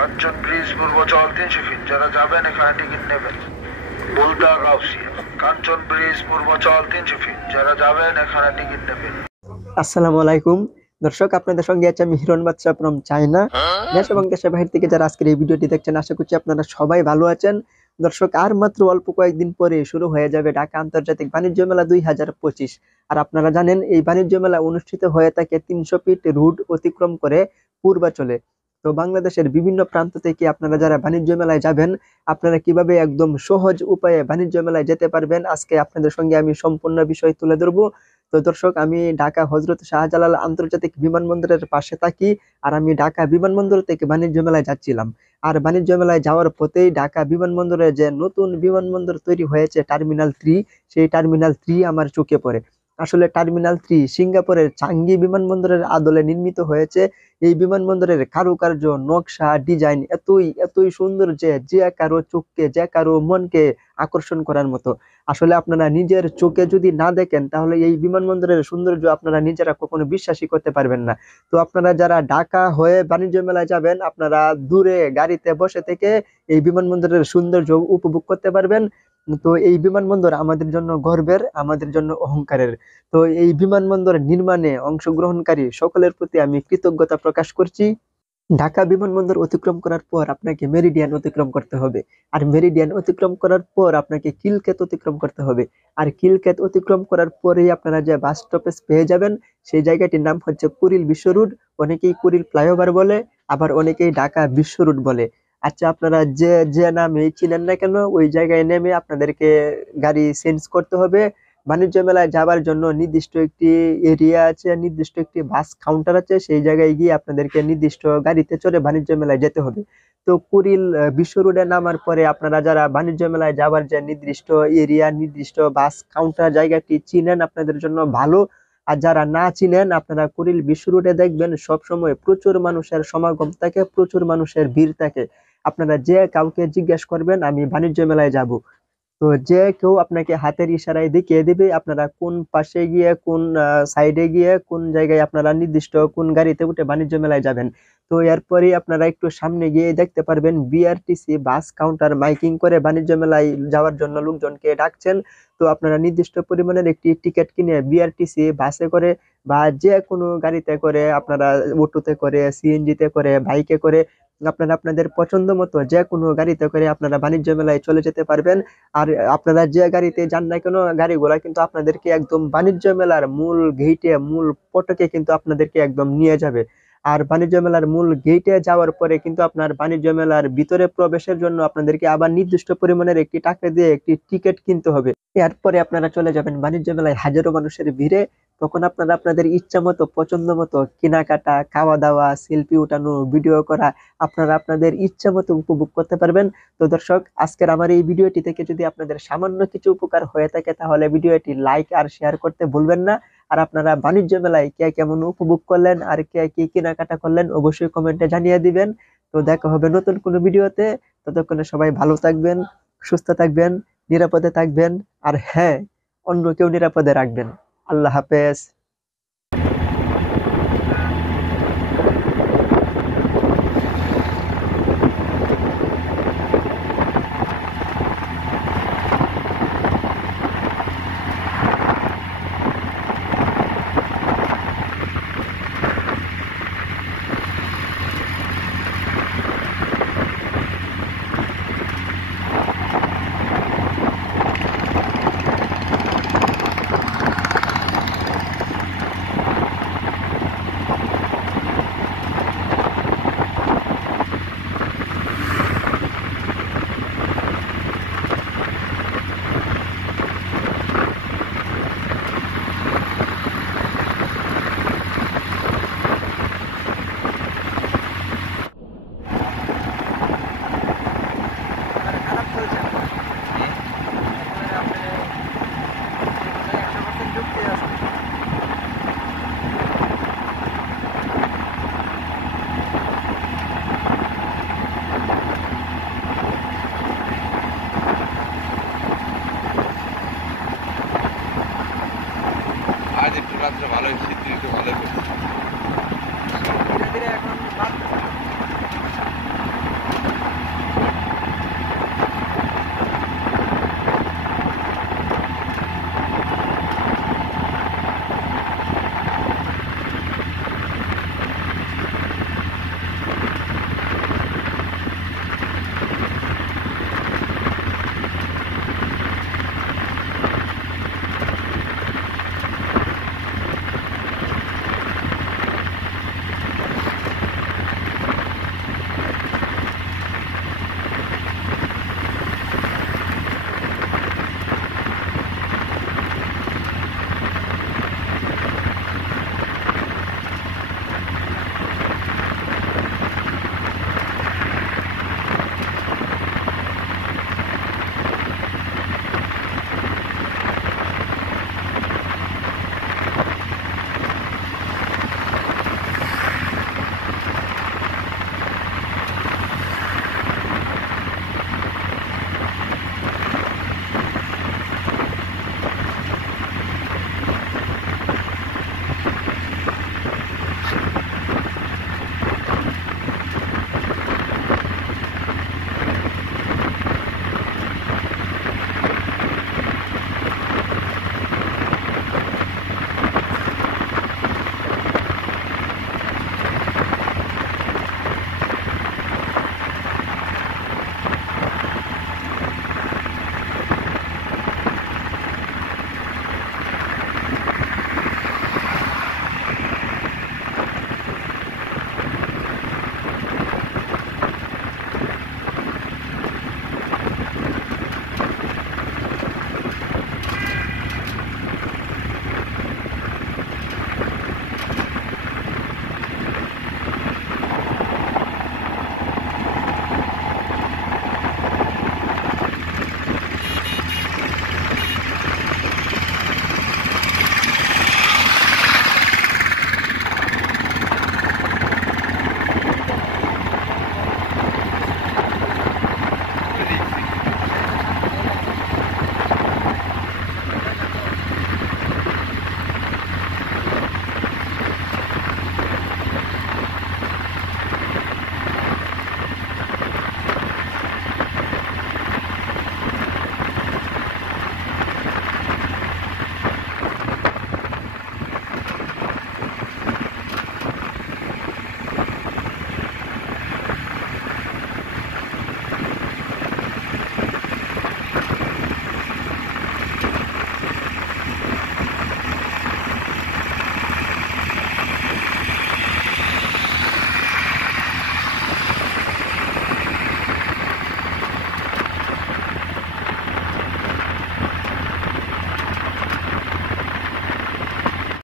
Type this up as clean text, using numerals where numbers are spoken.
কাঞ্চন bridge Purbachal 300 fit, যারা যাবেন এখানে টিকিট নেবেন। বুলতা গাউসিয়া, কাঞ্চন ব্রিজ পূর্বচল 300 ফিট, যারা যাবেন এখানে টিকিট নেবেন। আসসালামু আলাইকুম দর্শক, আপনাদের সঙ্গে আছে আমি হিরণ বাদশা ফ্রম চায়না। দেশ এবং দেশের বাহির থেকে যারা আজকের এই ভিডিওটি দেখছেন, আশা করছি আপনারা সবাই ভালো আছেন। দর্শক, আর মাত্র অল্প কয়েকদিন পরে শুরু হয়ে যাবে ঢাকা আন্তর্জাতিক বাণিজ্য মেলা 2025। আর আপনারা জানেন এই বাণিজ্য মেলা অনুষ্ঠিত হয়ে থাকে 300 ফিট রুট অতিক্রম করে পূর্বাচলে। তো বাংলাদেশের বিভিন্ন প্রান্ত থেকে আপনারা যারা বাণিজ্য মেলায় যাবেন, আপনারা কিভাবে একদম সহজ উপায়ে বাণিজ্য মেলায় যেতে পারবেন, আজকে আপনাদের সঙ্গে আমি সম্পূর্ণ বিষয় তুলে ধরবো। তো দর্শক, আমি ঢাকা হযরত শাহজালাল আন্তর্জাতিক বিমানবন্দরের পাশে থাকি। আর আমি ঢাকা বিমানবন্দর থেকে বাণিজ্য মেলায় যাচ্ছিলাম। আর বাণিজ্য মেলায় যাওয়ার পথেই ঢাকা বিমানবন্দরে যে নতুন বিমানবন্দর তৈরি হয়েছে টার্মিনাল 3, সেই টার্মিনাল 3 আমার চোখে পড়ে। আসলে টার্মিনাল 3 সিঙ্গাপুরের চাঙ্গি বিমানবন্দরের আদলে নির্মিত হয়েছে। এই বিমানবন্দরের কারুকার্য, নকশা, ডিজাইন এতই এতই সুন্দর যে কারো চোখকে, যে কারো মনকে আকর্ষণ করার মতো। আসলে আপনারা নিজের চোখে যদি না দেখেন, তাহলে এই বিমানবন্দরের সৌন্দর্য আপনারা নিজেরা কখনো বিশ্বাসই করতে পারবেন না। তো আপনারা যারা ঢাকা হয়ে বাণিজ্য মেলায় যাবেন, আপনারা দূরে গাড়িতে বসে থেকে এই বিমানবন্দরের সৌন্দর্য উপভোগ করতে পারবেন। তো এই বিমানবন্দর আমাদের জন্য গর্বের, আমাদের জন্য অহংকারের। তো এই বিমানবন্দর নির্মাণে অংশগ্রহণকারী সকলের প্রতি আমি কৃতজ্ঞতা প্রকাশ করছি। ঢাকা বিমানবন্দর অতিক্রম করার পর আপনাকে মেরিডিয়ান অতিক্রম করতে হবে। আর মেরিডিয়ান অতিক্রম করার পর আপনাকে কিলকেত অতিক্রম করতে হবে। আর কিলকেত অতিক্রম করার পরেই আপনারা যে বাস স্টপেজ পেয়ে যাবেন, সেই জায়গাটির নাম হচ্ছে কুড়িল বিশ্ব রোড। অনেকেই কুড়িল ফ্লাইওভার বলে, আবার অনেকেই ঢাকা বিশ্ব রোড বলে। আচ্ছা, আপনারা যে যে নামে চিনেন না কেন, ওই জায়গায় নেমে আপনাদেরকে গাড়ি চেঞ্জ করতে হবে। বাণিজ্য মেলায় যাবার জন্য নির্দিষ্ট একটি এরিয়া আছে, নির্দিষ্ট একটি বাস কাউন্টার আছে, সেই জায়গায় গিয়ে আপনাদেরকে নির্দিষ্ট গাড়িতে চড়ে বাণিজ্য মেলায় যেতে হবে। তো কুড়িল বিশ্ব রোডে নামার পরে আপনারা যারা বাণিজ্য মেলায় যাবার যে নির্দিষ্ট এরিয়া, নির্দিষ্ট বাস কাউন্টার জায়গাটি চিনেন, আপনাদের জন্য ভালো। আর যারা না চিনেন, আপনারা কুড়িল বিশ্ব রোডে দেখবেন সব সময় প্রচুর মানুষের সমাগম থাকে, প্রচুর মানুষের ভিড় থাকে। আপনারা যে কাউকে জিজ্ঞেস করবেন আমি বাণিজ্য মেলায় যাব, তো যে কেউ আপনাকে হাতের ইশারায় দেখিয়ে দিবে আপনারা কোন পাশে গিয়ে, কোন সাইডে গিয়ে, কোন জায়গায় আপনারা নির্দিষ্ট কোন গাড়িতে উঠে বাণিজ্য মেলায় যাবেন। তো এরপরে আপনারা একটু সামনে গিয়ে দেখতে পারবেন বিআরটিসি বাস কাউন্টার মাইকিং করে বাণিজ্য মেলায় যাওয়ার জন্য লোকজনকে ডাকছেন। তো আপনারা নির্দিষ্ট পরিমাণের একটি টিকিট কিনে বিআরটিসি বাসে করে বা যে কোনো গাড়িতে করে, আপনারা অটোতে করে, সিএনজিতে করে, বাইকে করে, আপনারা আপনাদের পছন্দ মতো যে কোনো গাড়িতে করে আপনারা বাণিজ্য মেলায় চলে যেতে পারবেন। আর আপনারা যে গাড়িতে যান না কেন, গাড়িগুলা কিন্তু আপনাদেরকে একদম বাণিজ্য মেলার মূল গেইটে, মূল ফটকে কিন্তু আপনাদেরকে একদম নিয়ে যাবে। আর বাণিজ্য মেলার মূল গেইটে যাওয়ার পরে কিন্তু আপনার বাণিজ্য মেলার ভিতরে প্রবেশের জন্য আপনাদেরকে আবার নির্দিষ্ট পরিমাণের একটি টাকা দিয়ে একটি টিকিট কিনতে হবে। এরপরে আপনারা চলে যাবেন বাণিজ্য মেলায় হাজারো মানুষের ভিড়ে। তখন আপনারা আপনাদের ইচ্ছা মতো, পছন্দ মতো কেনাকাটা, খাওয়া দাওয়া, সেলফি উঠানো, ভিডিও করা আপনারা আপনাদের ইচ্ছা মতো উপভোগ করতে পারবেন। তো দর্শক, আজকের আমার এই ভিডিওটি থেকে যদি আপনাদের সামান্য কিছু উপকার হয়ে থাকে, তাহলে ভিডিওটি লাইক আর শেয়ার করতে ভুলবেন না। আর আপনারা বাণিজ্য মেলায় কে কেমন উপভোগ করলেন আর কে কি কেনাকাটা করলেন, অবশ্যই কমেন্টে জানিয়ে দিবেন। তো দেখা হবে নতুন কোনো ভিডিওতে। ততক্ষণে সবাই ভালো থাকবেন, সুস্থ থাকবেন, নিরাপদে থাকবেন। আর হ্যাঁ, অন্য কেউ নিরাপদে রাখবেন। আল্লাহ হাফেজ।